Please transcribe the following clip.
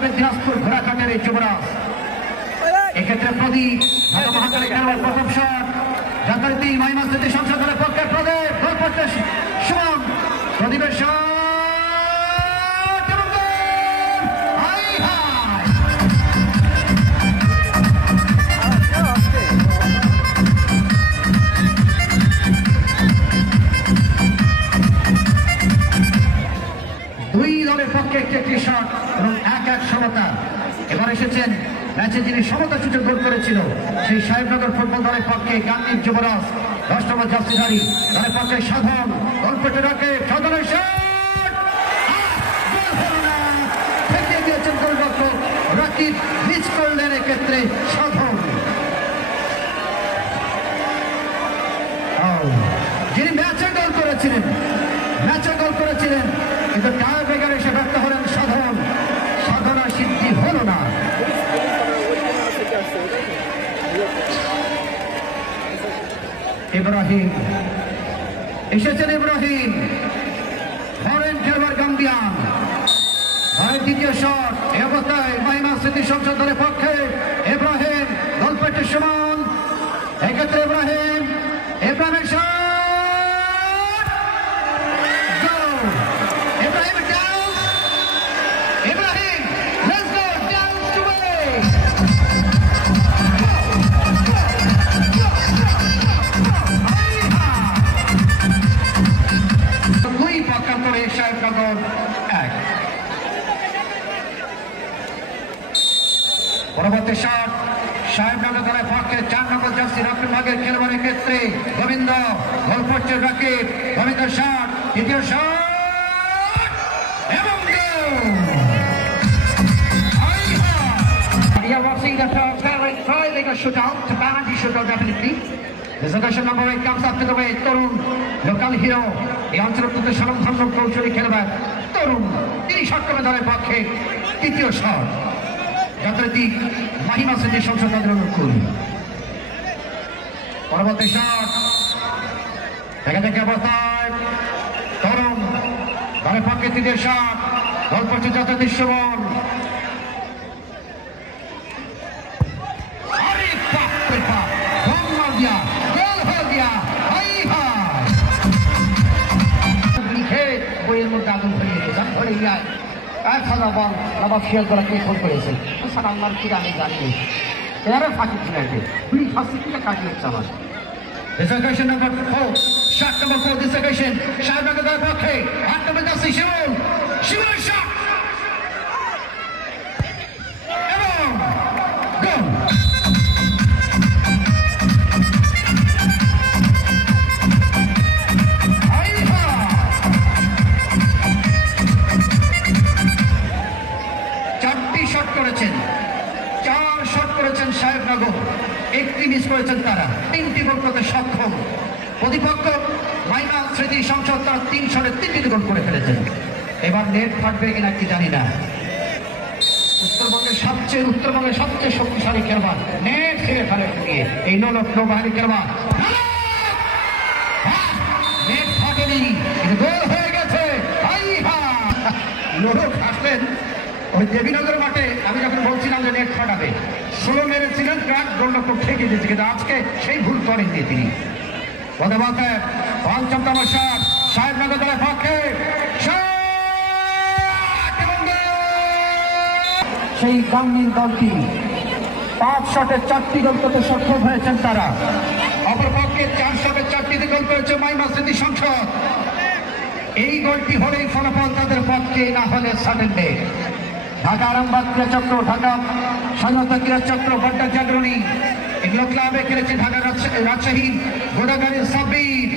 ক্লাবের দিনাজপুর ঘোড়াঘাটের এই যুবরাজ। এক্ষেত্রে প্রদীপ প্রথম শট। যথারীতি মাইমাস সংসদের দলের পক্ষে একটি একটি শট এবং এক এক সমতা এবার এসেছেন ম্যাচে যিনি সমতা সূচক গোল করেছিল, সেই সাহেবনগর ফুটবল দলের পক্ষে গান্ধীর যুবরাজ দশ নম্বর জার্সিধারী, দলের পক্ষে সাধন, গোল পেটে রাখে সাধনের শট আহ! গোল হলো না। গোলরক্ষক সাধন যিনি ম্যাচে গোল করেছিলেন, ম্যাচে গোল করেছিলেন কিন্তু টায়ার বেগার এসে ব্যর্থ হলেন সাধন। সাধনা সিদ্ধি হলো না। ইব্রাহিম। এসেছেন ইব্রাহিম। ফরেন খেলোয়াড় গাম্বিয়ান। ভারত দ্বিতীয় শট। এ অবস্থায় মাহিমা স্মৃতি সংসদ দলের পক্ষে ইব্রাহিম গল্পেটের সমান। এক্ষেত্রে পরবর্তী শট সাহেবনগর দলের পক্ষে চার নম্বর জার্সি রক্ষণ ভাগের খেলোয়াড়ের ক্ষেত্রে গোবিন্দ গোল করছে রাকিব। গোবিন্দ শট তৃতীয় শট এই অঞ্চলটিতে স্বনামধন্য কৌশলী খেলবেন তরুণ, তিনি সক্ষমে দলের পক্ষে তৃতীয় শট যথারীতি মাহিমা স্মৃতি সংসদ অনুকূল পরবর্তী শট দেখা কি অবস্থায়। তরুণ দলের পক্ষে তৃতীয় শট গোল করছে যথারীতি সুমন अरे কারখানা বন নবাব শিয়ালদোলাকে ফোন করেছে? স্যার আমার কি আমি জানি। এরা ফাঁকি ছিলেন দুই ফাঁসি কিনা কাটিয়ে চালান Dislocation number four. Shot number four, dislocation. Shot number four, পক্ষে? আট নম্বর দাসি শিমুল। শিমুল শট এবং গোল সাহেবনগর। একটি মিস করেছেন তারা। তিনটি গোল করতে সক্ষম। প্রতিপক্ষ মাইনা স্মৃতি সংসদ তারা তিন শটে তিনটি গোল করে ফেলেছেন। এবার নেট ফাটবে কিনা কি জানি না। উত্তরবঙ্গের সবচেয়ে উত্তরবঙ্গের সবচেয়ে শক্তিশালী খেলবার নেট ছেড়ে ফেলে ফুটিয়ে এই নলক নৌবাহিনী খেলবার নেট ফাটেনি গোল হয়ে গেছে। লোক আসলেন ওই দেবীনগর মাঠে আমি যখন বলছিলাম যে নেট ফাটাবে ষোলো মেরেছিলেন ব্যাট গোলরক্ষক ঠেকে দিয়েছে কিন্তু আজকে সেই ভুল করেননি তিনি। বলতে বলতে পঞ্চমতম শট সাহেবনগর দলের পক্ষে! সেই গাঙ্গিন দলটি পাঁচ শটে চারটি গোল করতে সক্ষম হয়েছেন তারা। অপরপক্ষে চার শটে চারটিতে গোল করেছে মাইমা স্মৃতি সংসদ। এই গোলটি হলেই ফলাফল তাদের পক্ষে না হলে সাডেন ঢাকা আরামবাগ ক্রীড়াচক্র ঢাকা স্বাধীনতা ক্রীড়াচক্র বড্ডা জাগরণী এগুলো ক্লাবে খেলেছে ঢাকা রাজশাহী- ঘোড়াগাড়ির সাবির